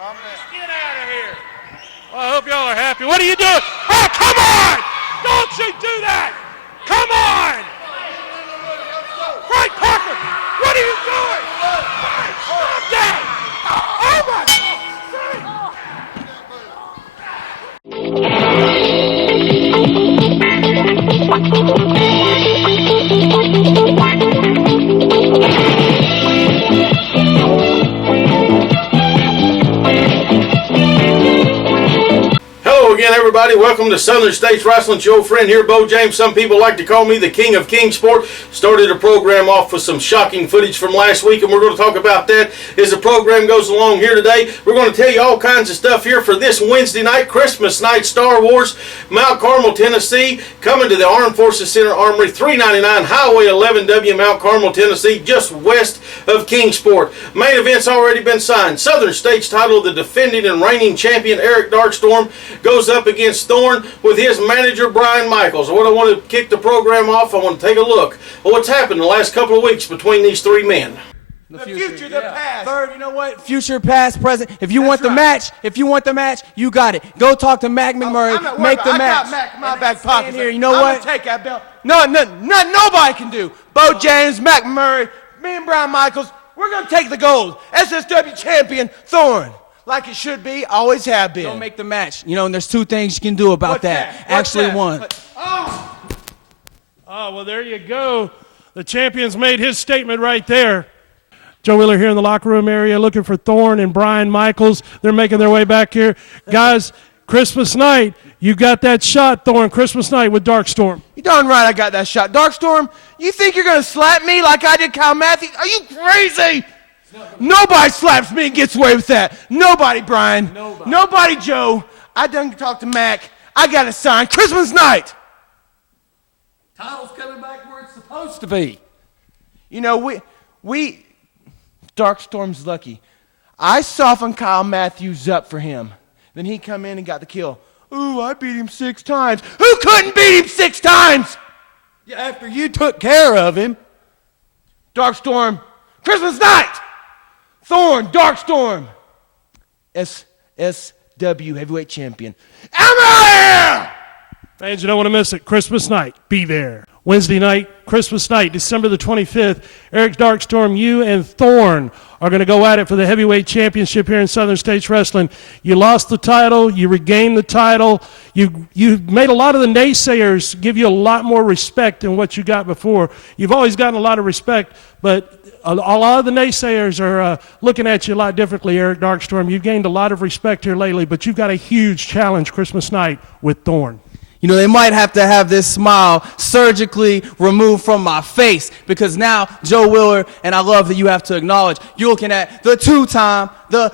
Get out of here. Well, I hope y'all are happy. What are you doing? Oh, come on! Don't you do that! Come on! Frank Parker, what are you doing? Stop that! Oh, my Hello again, everybody. Welcome to Southern States Wrestling. Your old friend here, Beau James. Some people like to call me the King of Kingsport. Started the program off with some shocking footage from last week, and we're going to talk about that as the program goes along here today. We're going to tell you all kinds of stuff here for this Wednesday night, Christmas night, Star Wars, Mount Carmel, Tennessee, coming to the Armed Forces Center Armory, 399 Highway 11W, Mount Carmel, Tennessee, just west of Kingsport. Main event's already been signed. Southern States title, the defending and reigning champion Eric Darkstorm goes up against Thorn with his manager Brian Michaels. What I want to kick the program off, I want to take a look at what's happened the last couple of weeks between these three men. The future, the past. Third, you know what? Future, past, present. If you want the match, you got it. Go talk to Mac McMurray. Make the match. I got Mac in my back pocket. Here, you know I'm what? Gonna take that belt. Nobody can do. Beau James, Mac McMurray, me and Brian Michaels. We're gonna take the gold. SSW champion Thorn. Like it should be, always have been. Don't make the match. You know, and there's two things you can do about What's that. What's Actually that? one. Oh, well, there you go. The champion's made his statement right there. Joe Wheeler here in the locker room area looking for Thorn and Brian Michaels. They're making their way back here. Guys, Christmas night, you got that shot, Thorn, Christmas night with Darkstorm. You darn right I got that shot. Darkstorm, you think you're gonna slap me like I did Kyle Matthews? Are you crazy? Nobody slaps me and gets away with that. Nobody, Brian. Nobody, Joe. I done talked to Mac. I got it signed. Christmas night. Title's coming back where it's supposed to be. You know, we Darkstorm's lucky. I softened Kyle Matthews up for him. Then he come in and got the kill. Ooh, I beat him 6 times. Who couldn't beat him 6 times? Yeah, after you took care of him. Darkstorm, Christmas night. Thorn, Darkstorm, SSW heavyweight champion. I'm out here! Fans, you don't want to miss it. Christmas night, be there. Wednesday night, Christmas night, December the 25th. Eric Darkstorm, you and Thorn are going to go at it for the heavyweight championship here in Southern States Wrestling. You lost the title. You regained the title. You made a lot of the naysayers give you a lot more respect than what you got before. You've always gotten a lot of respect, but a lot of the naysayers are looking at you a lot differently, Eric Darkstorm. You've gained a lot of respect here lately, but you've got a huge challenge Christmas night with Thorn. You know, they might have to have this smile surgically removed from my face because now, Joe Wheeler, and I love that you have to acknowledge, you're looking at the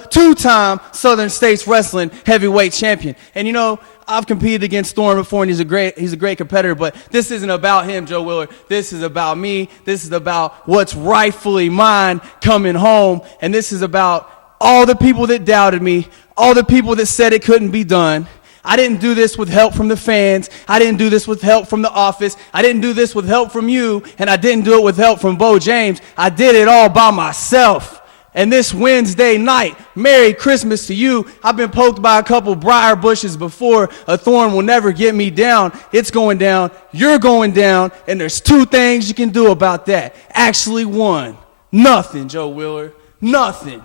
two-time Southern States Wrestling heavyweight champion. And you know, I've competed against Thorn before, and he's a great competitor, but this isn't about him, Joe Wheeler. This is about me. This is about what's rightfully mine coming home, and this is about all the people that doubted me, all the people that said it couldn't be done. I didn't do this with help from the fans. I didn't do this with help from the office. I didn't do this with help from you, and I didn't do it with help from Beau James. I did it all by myself. And this Wednesday night, Merry Christmas to you. I've been poked by a couple briar bushes before. A thorn will never get me down. It's going down. You're going down. And there's 2 things you can do about that. Actually, 1. Nothing, Joe Wheeler. Nothing.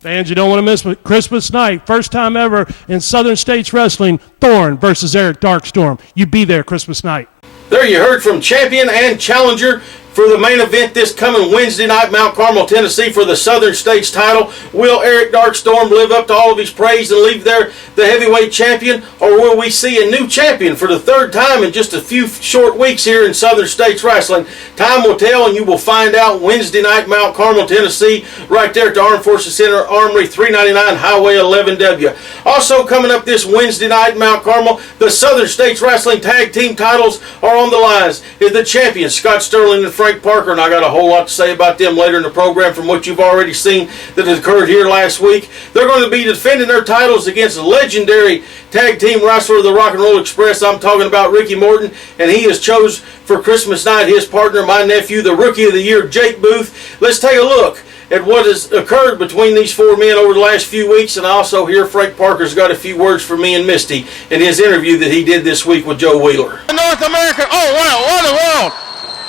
Fans, you don't want to miss Christmas night. First time ever in Southern States Wrestling, Thorn versus Eric Darkstorm. You be there Christmas night. There you heard from champion and challenger for the main event this coming Wednesday night, Mount Carmel, Tennessee, for the Southern States title. Will Eric Darkstorm live up to all of his praise and leave there the heavyweight champion, or will we see a new champion for the 3rd time in just a few short weeks here in Southern States Wrestling? Time will tell, and you will find out Wednesday night, Mount Carmel, Tennessee, right there at the Armed Forces Center Armory, 399 Highway 11W. Also coming up this Wednesday night, Mount Carmel, the Southern States Wrestling Tag Team titles are on the lines. Is the champions Scott Sterling and Frank Parker, and I got a whole lot to say about them later in the program from what you've already seen that has occurred here last week. They're going to be defending their titles against legendary tag team wrestler of the Rock and Roll Express. I'm talking about Ricky Morton, and he has chose for Christmas night his partner, my nephew, the Rookie of the Year, Jake Booth. Let's take a look at what has occurred between these four men over the last few weeks, and I also hear Frank Parker's got a few words for me and Misty in his interview that he did this week with Joe Wheeler. North American, oh wow, what a world!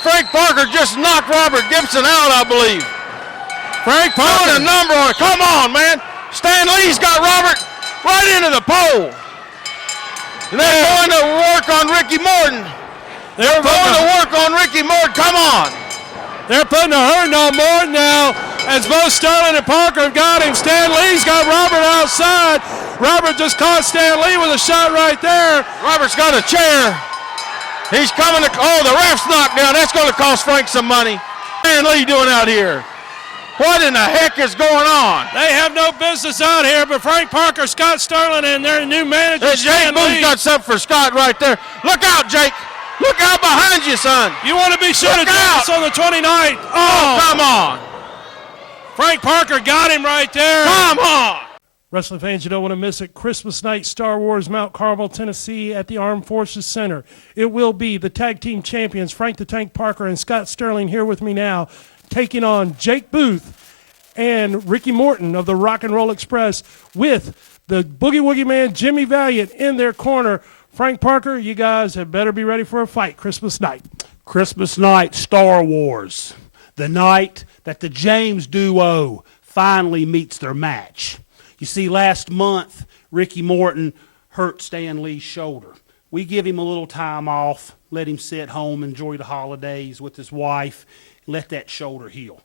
Frank Parker just knocked Robert Gibson out, I believe. Frank Parker. Put a number on it. Come on, man. Stan Lee's got Robert right into the pole. And they're going to work on Ricky Morton. They're going to work on Ricky Morton. Come on. They're putting a hurting on Morton now as both Sterling and Parker have got him. Stan Lee's got Robert outside. Robert just caught Stan Lee with a shot right there. Robert's got a chair. He's coming to, oh, the ref's knocked down. That's going to cost Frank some money. Stan Lee doing out here? What in the heck is going on? They have no business out here, but Frank Parker, Scott Sterling, and their new manager, Jake Stan Booth's Lee. got something for Scott right there. Look out, Jake. Look out behind you, son. You want to be sure to Look do out. this on the 29th. Oh, come on. Frank Parker got him right there. Come on. Wrestling fans, you don't want to miss it. Christmas night, Star Wars, Mount Carmel, Tennessee, at the Armed Forces Center. It will be the tag team champions, Frank the Tank Parker and Scott Sterling, here with me now, taking on Jake Booth and Ricky Morton of the Rock and Roll Express with the Boogie Woogie Man, Jimmy Valiant, in their corner. Frank Parker, you guys had better be ready for a fight Christmas night. Christmas night, Star Wars. The night that the James duo finally meets their match. You see, last month, Ricky Morton hurt Stan Lee's shoulder. We give him a little time off, let him sit home, enjoy the holidays with his wife, let that shoulder heal.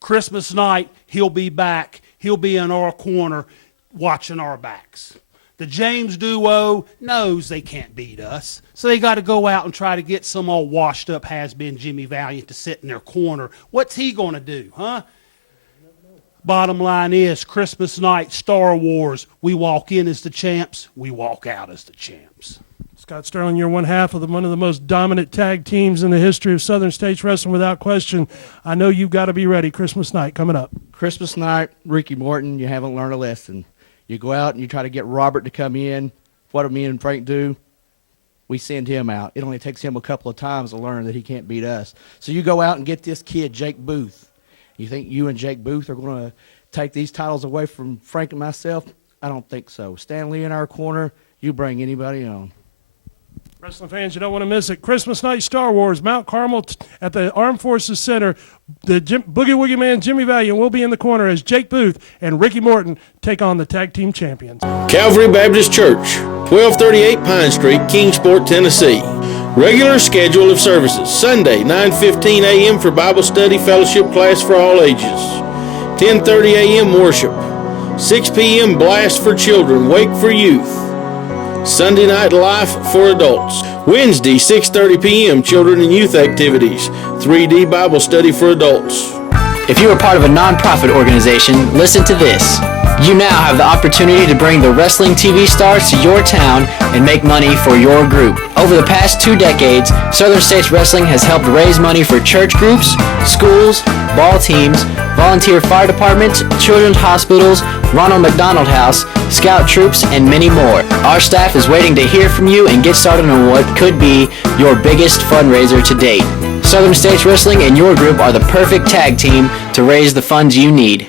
Christmas night, he'll be back. He'll be in our corner watching our backs. The James duo knows they can't beat us, so they got to go out and try to get some old washed-up has-been Jimmy Valiant to sit in their corner. What's he going to do, huh? Bottom line is, Christmas night, Star Wars, we walk in as the champs, we walk out as the champs. Scott Sterling, you're one half of one of the most dominant tag teams in the history of Southern States Wrestling, without question. I know you've got to be ready. Christmas night coming up. Christmas night, Ricky Morton, you haven't learned a lesson. You go out and you try to get Robert to come in. What do me and Frank do? We send him out. It only takes him a couple of times to learn that he can't beat us. So you go out and get this kid, Jake Booth. You think you and Jake Booth are going to take these titles away from Frank and myself? I don't think so. Stan Lee in our corner, you bring anybody on. Wrestling fans, you don't want to miss it. Christmas night, Star Wars, Mount Carmel at the Armed Forces Center. The Boogie Woogie Man, Jimmy Valiant, will be in the corner as Jake Booth and Ricky Morton take on the tag team champions. Calvary Baptist Church, 1238 Pine Street, Kingsport, Tennessee. Regular schedule of services: Sunday, 9:15 a.m. for Bible study fellowship class for all ages. 10:30 a.m. worship. 6 p.m. blast for children, wake for youth. Sunday night life for adults. Wednesday, 6:30 p.m. children and youth activities. 3D Bible study for adults. If you are part of a non-profit organization, listen to this. You now have the opportunity to bring the wrestling TV stars to your town and make money for your group. Over the past 2 decades, Southern States Wrestling has helped raise money for church groups, schools, ball teams, volunteer fire departments, children's hospitals, Ronald McDonald House, scout troops, and many more. Our staff is waiting to hear from you and get started on what could be your biggest fundraiser to date. Southern States Wrestling and your group are the perfect tag team to raise the funds you need.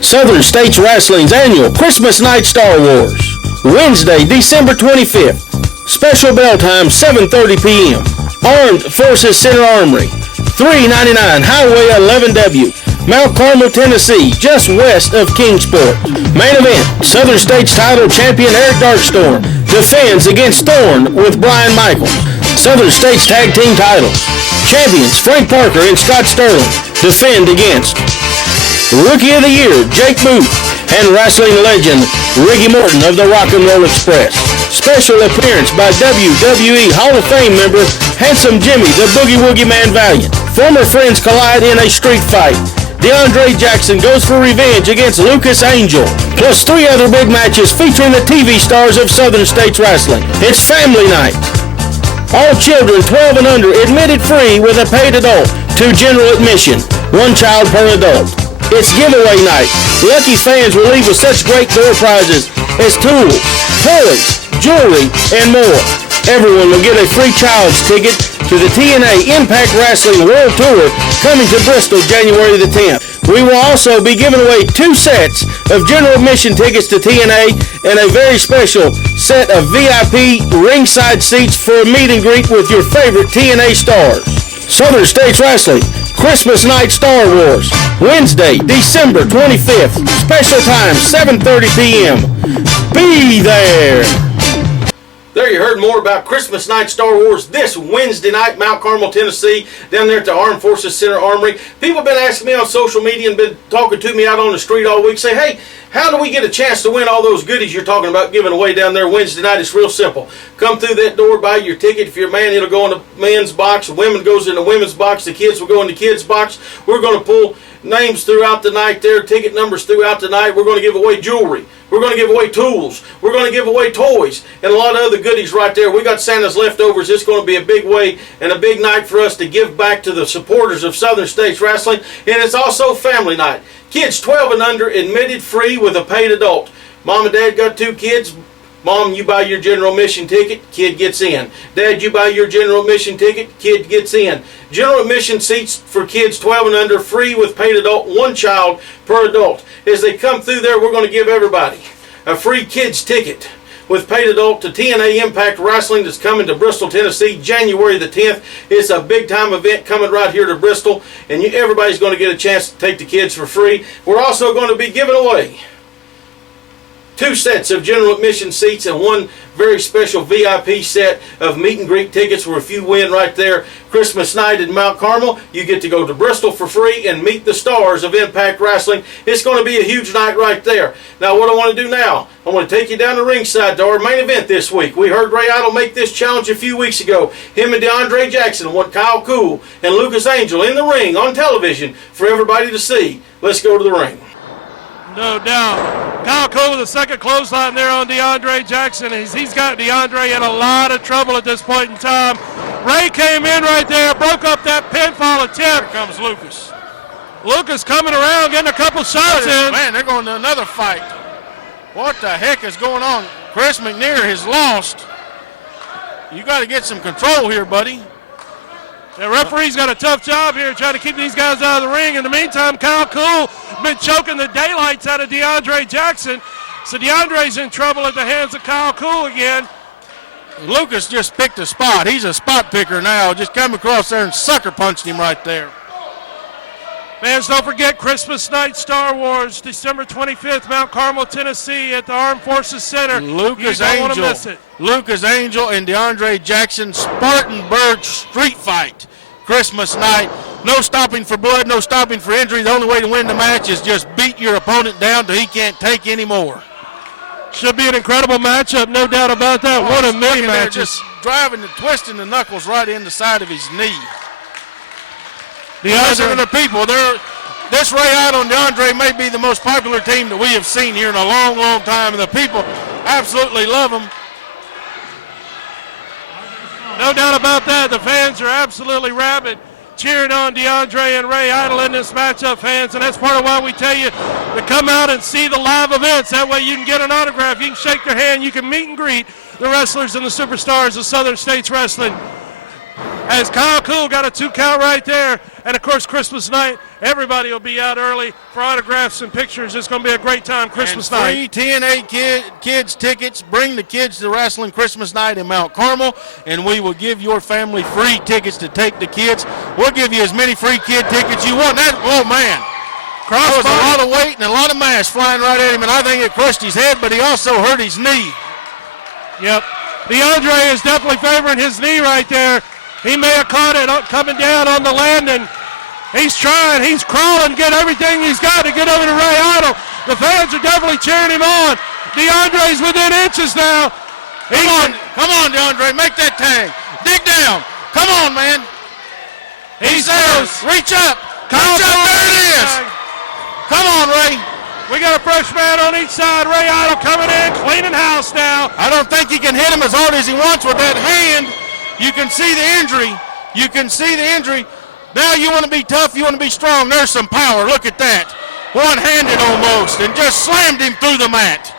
Southern States Wrestling's annual Christmas Night Star Wars. Wednesday, December 25th. Special bell time, 7:30 p.m. Armed Forces Center Armory, 399 Highway 11W, Mount Carmel, Tennessee, just west of Kingsport. Main event, Southern States title champion Eric Darkstorm defends against Thorn with Brian Michaels. Southern States tag team titles. Champions Frank Parker and Scott Sterling defend against Rookie of the Year Jake Booth and wrestling legend Ricky Morton of the Rock and Roll Express. Special appearance by WWE Hall of Fame member Handsome Jimmy the Boogie Woogie Man Valiant. Former friends collide in a street fight. DeAndre Jackson goes for revenge against Lucas Angel, plus 3 other big matches featuring the TV stars of Southern States Wrestling. It's family night. All children 12 and under admitted free with a paid adult to general admission, 1 child per adult. It's giveaway night. Lucky fans will leave with such great door prizes as tools, toys, jewelry, and more. Everyone will get a free child's ticket to the TNA Impact Wrestling World Tour coming to Bristol January the 10th. We will also be giving away 2 sets of general admission tickets to TNA and a very special set of VIP ringside seats for a meet and greet with your favorite TNA stars. Southern States Wrestling, Christmas Night Star Wars, Wednesday, December 25th, special time, 7:30 p.m. Be there! There you heard more about Christmas Night Star Wars this Wednesday night, Mount Carmel, Tennessee, down there at the Armed Forces Center Armory. People have been asking me on social media and been talking to me out on the street all week, say, hey, how do we get a chance to win all those goodies you're talking about giving away down there Wednesday night? It's real simple. Come through that door, buy your ticket. If you're a man, it'll go in the men's box. Women goes in the women's box. The kids will go in the kids' box. We're going to pull names throughout the night there, ticket numbers throughout the night. We're going to give away jewelry. We're going to give away tools. We're going to give away toys and a lot of other goodies right there. We got Santa's leftovers. It's going to be a big way and a big night for us to give back to the supporters of Southern States Wrestling. And it's also family night. Kids 12 and under admitted free with a paid adult. Mom and Dad got 2 kids. Mom, you buy your general admission ticket, kid gets in. Dad, you buy your general admission ticket, kid gets in. General admission seats for kids 12 and under, free with paid adult, 1 child per adult. As they come through there, we're going to give everybody a free kids ticket with paid adult to TNA Impact Wrestling that's coming to Bristol, Tennessee, January the 10th. It's a big-time event coming right here to Bristol, and everybody's going to get a chance to take the kids for free. We're also going to be giving away 2 sets of general admission seats and 1 very special VIP set of meet and greet tickets where if you win right there Christmas night in Mount Carmel, you get to go to Bristol for free and meet the stars of Impact Wrestling. It's going to be a huge night right there. Now what I want to do now, I want to take you down the ringside to our main event this week. We heard Ray Idol make this challenge a few weeks ago. Him and DeAndre Jackson want Kool and Lukas Angel in the ring on television for everybody to see. Let's go to the ring. No doubt. Kool with the second clothesline there on DeAndre Jackson. He's got DeAndre in a lot of trouble at this point in time. Ray came in right there, broke up that pinfall attempt. Here comes Lukas. Lukas coming around, getting a couple shots in. Man, they're going to another fight. What the heck is going on? Chris McNear has lost. You got to get some control here, buddy. The referee's got a tough job here trying to keep these guys out of the ring. In the meantime, Kool been choking the daylights out of DeAndre Jackson. So DeAndre's in trouble at the hands of Kool again. Lukas just picked a spot. He's a spot picker now. Just come across there and sucker punched him right there. Fans, don't forget Christmas Night Star Wars, December 25th, Mount Carmel, Tennessee at the Armed Forces Center. Lukas you don't want to Angel. miss it. Lukas Angel and DeAndre Jackson, Spartanburg street fight. Christmas night. No stopping for blood, no stopping for injury. The only way to win the match is just beat your opponent down till he can't take any more. Should be an incredible matchup, no doubt about that. One of many matches. Just driving and twisting the knuckles right in the side of his knee. Listen to the people. This Ray Idol and DeAndre may be the most popular team that we have seen here in a long, long time, and the people absolutely love them. No doubt about that. The fans are absolutely rabid, cheering on DeAndre and Ray Idol in this matchup, fans, and that's part of why we tell you to come out and see the live events. That way you can get an autograph, you can shake their hand, you can meet and greet the wrestlers and the superstars of Southern States Wrestling. As Kool got a 2 count right there, and of course Christmas night, everybody will be out early for autographs and pictures. It's going to be a great time Christmas night. Free TNA kids tickets. Bring the kids to Wrestling Christmas night in Mount Carmel, and we will give your family free tickets to take the kids. We'll give you as many free kid tickets you want. Oh man, that was a lot of weight and a lot of mass flying right at him, and I think it crushed his head, but he also hurt his knee. Yep, DeAndre is definitely favoring his knee right there. He may have caught it coming down on the landing. He's trying, he's crawling, get everything he's got to get over to Ray Idol. The fans are definitely cheering him on. DeAndre's within inches now. Come on, DeAndre, make that tag. Dig down. Come on, man. He's there. Reach up. Reach up. There it is. Come on, Ray. We got a fresh man on each side. Ray Idol coming in, cleaning house now. I don't think he can hit him as hard as he wants with that hand. You can see the injury. You can see the injury. Now you want to be tough, you want to be strong. There's some power. Look at that. One-handed almost, and just slammed him through the mat.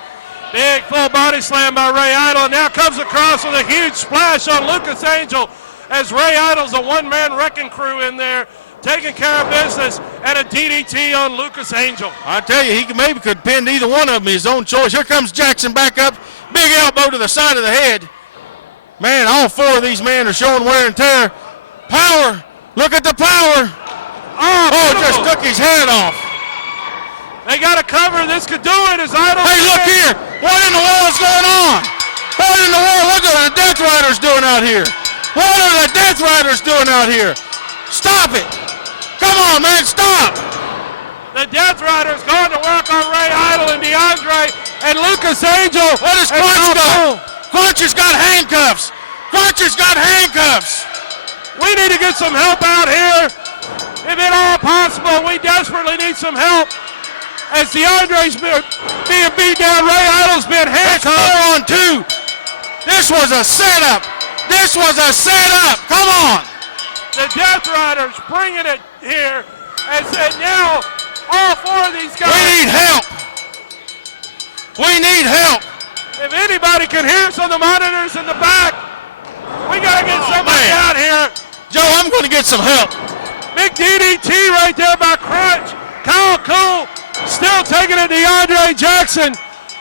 Big full body slam by Ray Idol. Now comes across with a huge splash on Lukas Angel as Ray Idol's a one-man wrecking crew in there taking care of business, and a DDT on Lucas Angel. I tell you, he maybe could pin either one of them, his own choice. Here comes Jackson back up. Big elbow to the side of the head. Man, all four of these men are showing wear and tear. Power. Look at the power. Oh, just took his head off. They got to cover. This could do it. As Idol. Hey, look here. What in the world is going on? What in the world? Look what the Death Riders doing out here. What are the Death Riders doing out here? Stop it. Come on, man. Stop. The Death Riders going to work on Ray Idol and DeAndre and Lucas Angel. What is Crunch got? Crunch has got handcuffs. Crunch has got handcuffs. We need to get some help out here. If at all possible, we desperately need some help. As DeAndre's being beat down, Ray Idol's been handcuffed. It's 4-on-2. This was a setup. This was a setup. Come on. The Death Riders bringing it here. And now all four of these guys. We need help. We need help. If anybody can hear us on the monitors in the back, we got to get somebody out here. Joe, I'm going to get some help. Big DDT right there by Crunch. Kool still taking it to DeAndre Jackson.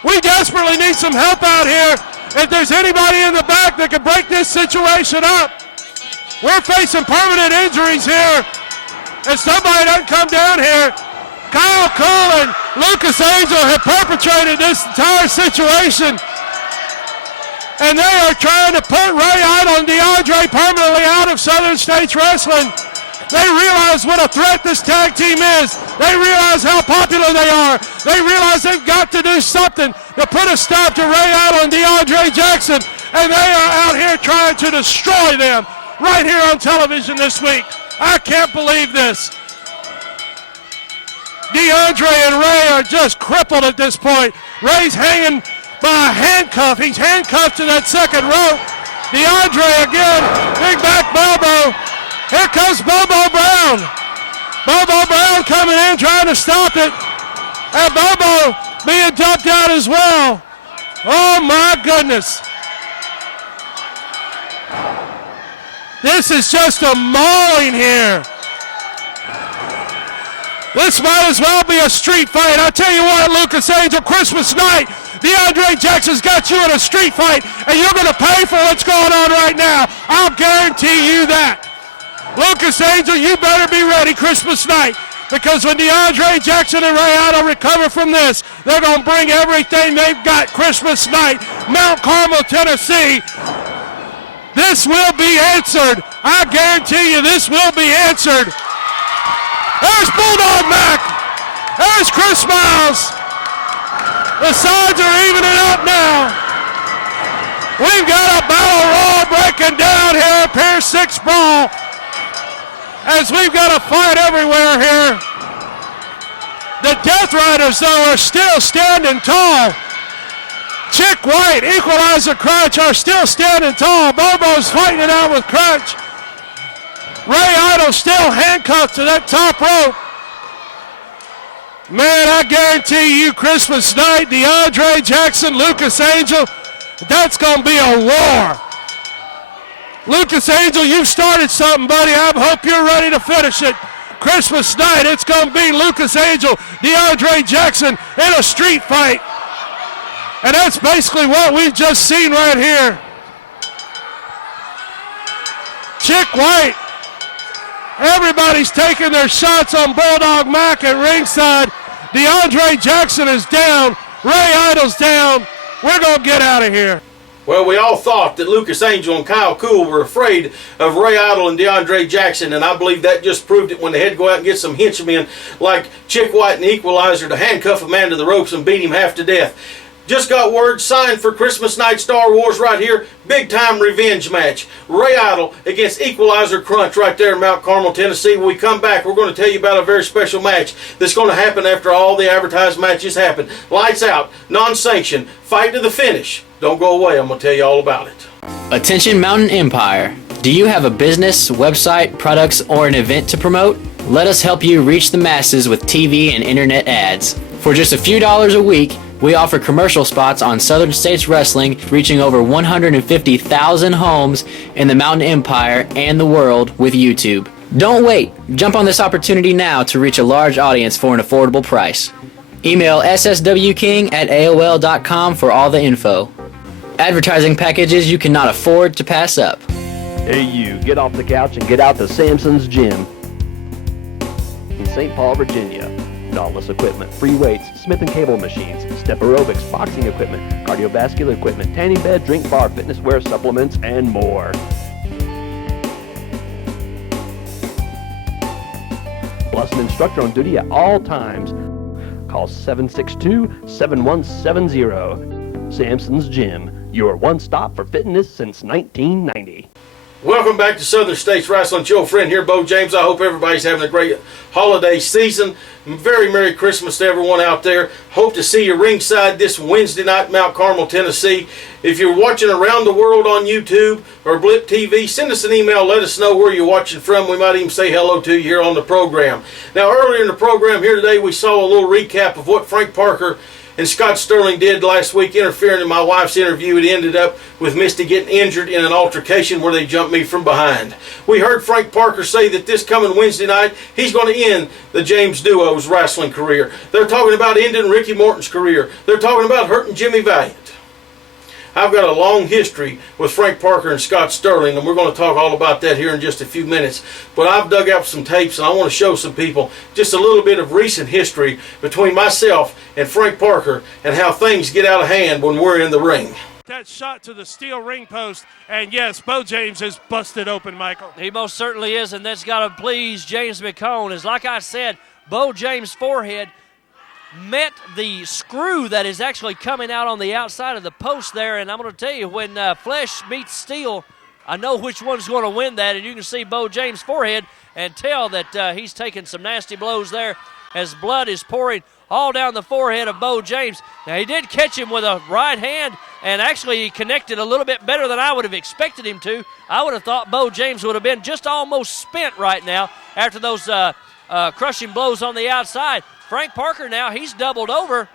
We desperately need some help out here. If there's anybody in the back that can break this situation up, we're facing permanent injuries here. If somebody doesn't come down here, Kool and Lucas Angel have perpetrated this entire situation. And they are trying to put Ray Idol and DeAndre permanently out of Southern States Wrestling. They realize what a threat this tag team is. They realize how popular they are. They realize they've got to do something to put a stop to Ray Idol and DeAndre Jackson. And they are out here trying to destroy them right here on television this week. I can't believe this. DeAndre and Ray are just crippled at this point. Ray's hanging by a handcuff. He's handcuffed to that second rope. DeAndre again, big back Bobo. Here comes Bobo Brown. Bobo Brown coming in trying to stop it. And Bobo being dumped out as well. Oh my goodness. This is just a mauling here. This might as well be a street fight. I tell you what, Lucas Angel, Christmas night, DeAndre Jackson's got you in a street fight, and you're going to pay for what's going on right now. I'll guarantee you that. Lucas Angel, you better be ready Christmas night, because when DeAndre Jackson and Ray Idol recover from this, they're going to bring everything they've got Christmas night, Mount Carmel, Tennessee. This will be answered. I guarantee you this will be answered. There's Bulldog Mac. There's Chris Miles. The sides are evening up now. We've got a battle royal breaking down here, Pier 6 Brawl. As we've got a fight everywhere here. The Death Riders, though, are still standing tall. Chick White, Equalizer Crunch are still standing tall. Bobo's fighting it out with Crunch. Ray Idol still handcuffed to that top rope. Man, I guarantee you Christmas night, DeAndre Jackson, Lucas Angel, that's going to be a war. Lucas Angel, you've started something, buddy. I hope you're ready to finish it. Christmas night, it's going to be Lucas Angel, DeAndre Jackson in a street fight. And that's basically what we've just seen right here. Chick White. Everybody's taking their shots on Bulldog Mac at ringside. DeAndre Jackson is down. Ray Idol's down. We're going to get out of here. Well, we all thought that Lucas Angel and Kool were afraid of Ray Idol and DeAndre Jackson, and I believe that just proved it when they had to go out and get some henchmen like Chick White and Equalizer to handcuff a man to the ropes and beat him half to death. Just got word signed for Christmas night Star Wars right here. Big time revenge match. Ray Idol against Equalizer Crunch right there in Mount Carmel, Tennessee. When we come back, we're going to tell you about a very special match that's going to happen after all the advertised matches happen. Lights out, non-sanctioned, fight to the finish. Don't go away. I'm going to tell you all about it. Attention Mountain Empire. Do you have a business, website, products, or an event to promote? Let us help you reach the masses with TV and internet ads. For just a few dollars a week, we offer commercial spots on Southern States Wrestling, reaching over 150,000 homes in the Mountain Empire and the world with YouTube. Don't wait. Jump on this opportunity now to reach a large audience for an affordable price. Email sswking@aol.com for all the info. Advertising packages you cannot afford to pass up. Hey you, get off the couch and get out to Samson's Gym in St. Paul, Virginia. Dauntless equipment, free weights, Smith & Cable machines, step aerobics, boxing equipment, cardiovascular equipment, tanning bed, drink bar, fitness wear, supplements, and more. Plus an instructor on duty at all times. Call 762-7170. Samson's Gym, your one stop for fitness since 1990. Welcome back to Southern States Wrestling. Your friend here, Beau James. I hope everybody's having a great holiday season. Very Merry Christmas to everyone out there. Hope to see you ringside this Wednesday night, Mount Carmel, Tennessee. If you're watching around the world on YouTube or Blip TV, send us an email. Let us know where you're watching from. We might even say hello to you here on the program. Now, earlier in the program here today, we saw a little recap of what Frank Parker and Scott Sterling did last week, interfering in my wife's interview. It ended up with Misty getting injured in an altercation where they jumped me from behind. We heard Frank Parker say that this coming Wednesday night, he's going to end the James Duo's wrestling career. They're talking about ending Ricky Morton's career. They're talking about hurting Jimmy Valiant. I've got a long history with Frank Parker and Scott Sterling, and we're going to talk all about that here in just a few minutes. But I've dug up some tapes, and I want to show some people just a little bit of recent history between myself and Frank Parker and how things get out of hand when we're in the ring. That shot to the steel ring post, and yes, Beau James is busted open, Michael. He most certainly is, and that's got to please James McCone. As like I said, Beau James' forehead met the screw that is actually coming out on the outside of the post there, and I'm going to tell you, when flesh meets steel, I know which one's going to win that, and you can see Beau James' forehead and tell that he's taking some nasty blows there as blood is pouring all down the forehead of Beau James. Now, he did catch him with a right hand, and actually he connected a little bit better than I would have expected him to. I would have thought Beau James would have been just almost spent right now after those crushing blows on the outside. Frank Parker now, he's doubled over.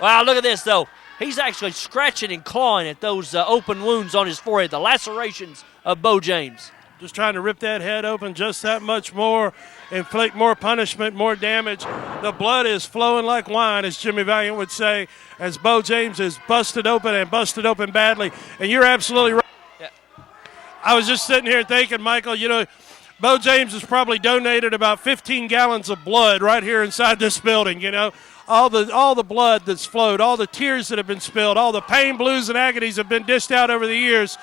Wow, look at this, though. He's actually scratching and clawing at those open wounds on his forehead, the lacerations of Beau James. Just trying to rip that head open just that much more, inflict more punishment, more damage. The blood is flowing like wine, as Jimmy Valiant would say, as Beau James is busted open and busted open badly. And you're absolutely right. Yeah. I was just sitting here thinking, Michael, you know, Beau James has probably donated about 15 gallons of blood right here inside this building, you know. All the blood that's flowed, all the tears that have been spilled, all the pain, blues, and agonies have been dished out over the years.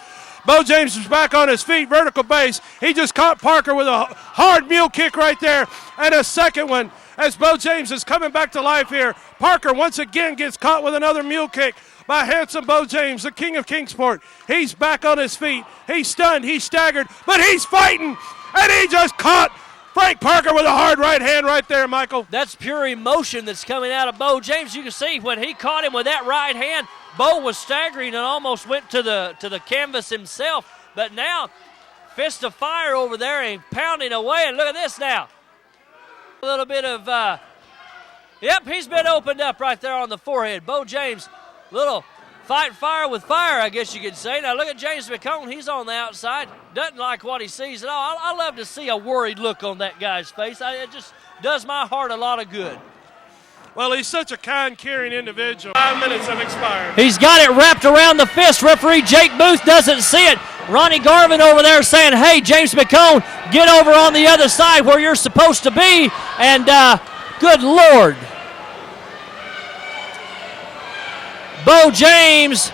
Beau James is back on his feet, vertical base. He just caught Parker with a hard mule kick right there, and a second one as Beau James is coming back to life here. Parker once again gets caught with another mule kick by handsome Beau James, the king of Kingsport. He's back on his feet. He's stunned, he's staggered, but he's fighting. And he just caught Frank Parker with a hard right hand right there, Michael. That's pure emotion that's coming out of Beau James. You can see when he caught him with that right hand, Beau was staggering and almost went to the canvas himself. But now, fist of fire over there and pounding away. And look at this now. A little bit of, yep, he's been opened up right there on the forehead. Beau James, little fight fire with fire, I guess you could say. Now look at James McCone. He's on the outside. Doesn't like what he sees at all. I love to see a worried look on that guy's face. It just does my heart a lot of good. Well, he's such a kind, caring individual. 5 minutes have expired. He's got it wrapped around the fist. Referee Jake Booth doesn't see it. Ronnie Garvin over there saying, hey, James McCone, get over on the other side where you're supposed to be. And good Lord. Beau James.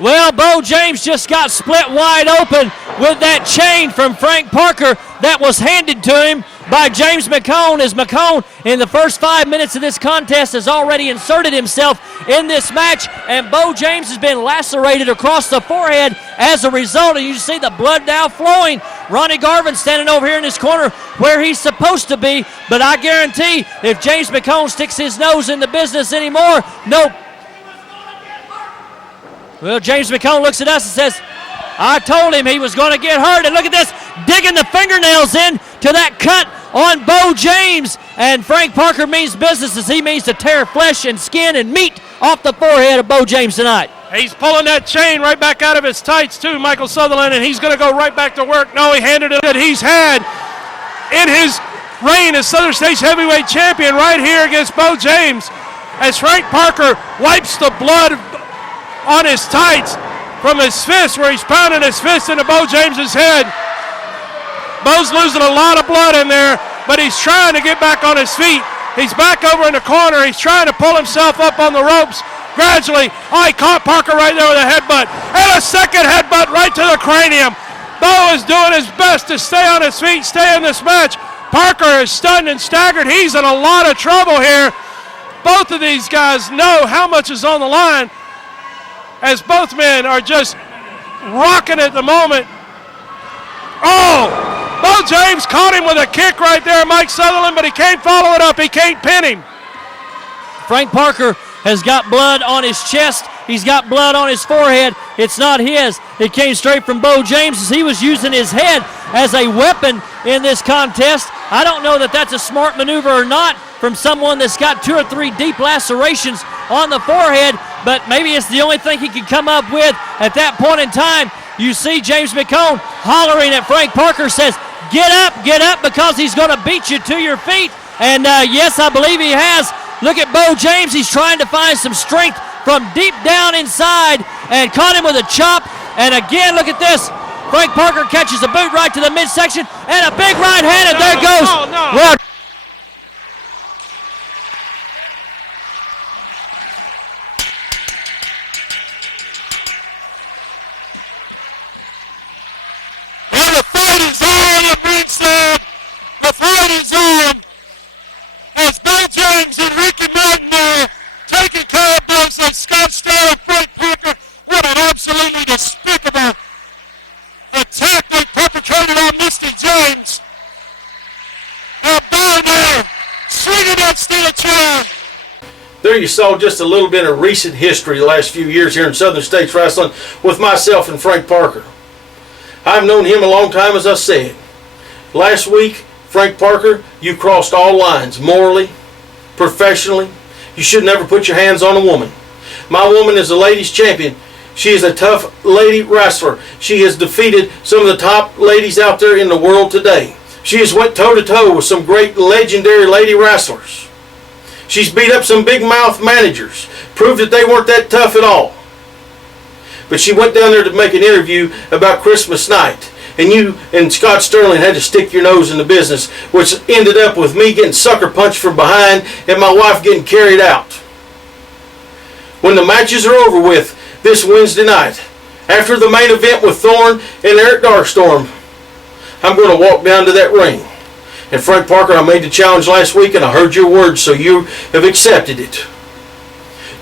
Well, Beau James just got split wide open with that chain from Frank Parker that was handed to him by James McCone, as McCone in the first 5 minutes of this contest has already inserted himself in this match, and Beau James has been lacerated across the forehead as a result, and you see the blood now flowing. Ronnie Garvin standing over here in his corner where he's supposed to be, but I guarantee if James McCone sticks his nose in the business anymore, nope. Well, James McCone looks at us and says, I told him he was going to get hurt. And look at this, digging the fingernails in to that cut on Beau James. And Frank Parker means business as he means to tear flesh and skin and meat off the forehead of Beau James tonight. He's pulling that chain right back out of his tights too, Michael Sutherland, and he's going to go right back to work. No, he handed it that he's had in his reign as Southern States Heavyweight Champion right here against Beau James, as Frank Parker wipes the blood on his tights from his fist, where he's pounding his fist into Beau James's head. Beau's losing a lot of blood in there, but he's trying to get back on his feet. He's back over in the corner. He's trying to pull himself up on the ropes. Gradually, he caught Parker right there with a headbutt. And a second headbutt right to the cranium. Beau is doing his best to stay on his feet, stay in this match. Parker is stunned and staggered. He's in a lot of trouble here. Both of these guys know how much is on the line, as both men are just rocking at the moment. Oh! Beau James caught him with a kick right there, Mike Sutherland, but he can't follow it up. He can't pin him. Frank Parker has got blood on his chest. He's got blood on his forehead. It's not his. It came straight from Beau James, as he was using his head as a weapon in this contest. I don't know that that's a smart maneuver or not from someone that's got 2 or 3 deep lacerations on the forehead, but maybe it's the only thing he could come up with at that point in time. You see James McCone hollering at Frank Parker, says, get up, because he's going to beat you to your feet. And yes, I believe he has. Look at Beau James. He's trying to find some strength from deep down inside and caught him with a chop. And again, look at this. Frank Parker catches a boot right to the midsection and a big right hand, and there goes. Well, the fight is on, the big slam. The fight is on. As Beau James and Ricky Morton taking care of those like Scott Starr and Frank Parker. What an absolutely despicable attack they perpetrated on Mr. James. Now Beau there, swinging that steel chair. There you saw just a little bit of recent history the last few years here in Southern States Wrestling with myself and Frank Parker. I've known him a long time, as I said. Last week, Frank Parker, you crossed all lines, morally, professionally. You should never put your hands on a woman. My woman is a ladies champion. She is a tough lady wrestler. She has defeated some of the top ladies out there in the world today. She has went toe-to-toe with some great legendary lady wrestlers. She's beat up some big mouth managers, proved that they weren't that tough at all. But she went down there to make an interview about Christmas night. And you and Scott Sterling had to stick your nose in the business, which ended up with me getting sucker punched from behind and my wife getting carried out. When the matches are over with this Wednesday night, after the main event with Thorn and Eric Darkstorm, I'm going to walk down to that ring. And Frank Parker, I made the challenge last week and I heard your words, so you have accepted it.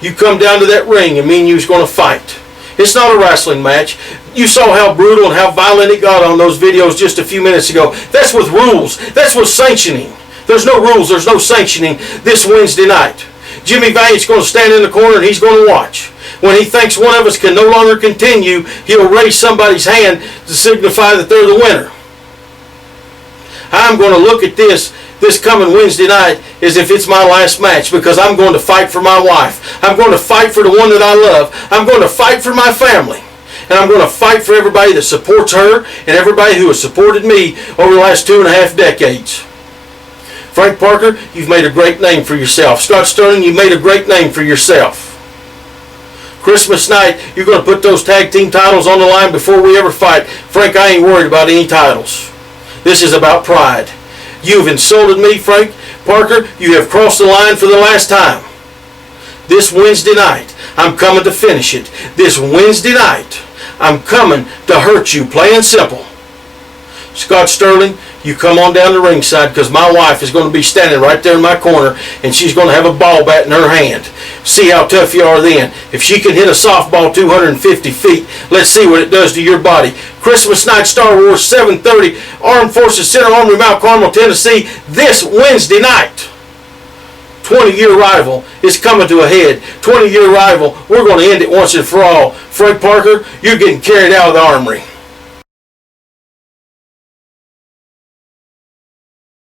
You come down to that ring and me and you's going to fight. It's not a wrestling match. You saw how brutal and how violent it got on those videos just a few minutes ago. That's with rules. That's with sanctioning. There's no rules. There's no sanctioning this Wednesday night. Jimmy Valiant's going to stand in the corner and he's going to watch. When he thinks one of us can no longer continue, he'll raise somebody's hand to signify that they're the winner. I'm going to look at this coming Wednesday night as if it's my last match, because I'm going to fight for my wife. I'm going to fight for the one that I love. I'm going to fight for my family. And I'm going to fight for everybody that supports her and everybody who has supported me over the last 2.5 decades. Frank Parker, you've made a great name for yourself. Scott Sterling, you've made a great name for yourself. Christmas night, you're going to put those tag team titles on the line before we ever fight. Frank, I ain't worried about any titles. This is about pride. You've insulted me, Frank Parker. You have crossed the line for the last time. This Wednesday night, I'm coming to finish it. This Wednesday night, I'm coming to hurt you, plain and simple. Scott Sterling, you come on down the ringside, because my wife is going to be standing right there in my corner and she's going to have a ball bat in her hand. See how tough you are then. If she can hit a softball 250 feet, let's see what it does to your body. Christmas night, Star Wars, 7:30, Armed Forces Center, Armory, Mount Carmel, Tennessee, this Wednesday night. 20-year rival is coming to a head. 20-year rival, we're going to end it once and for all. Frank Parker, you're getting carried out of the Armory.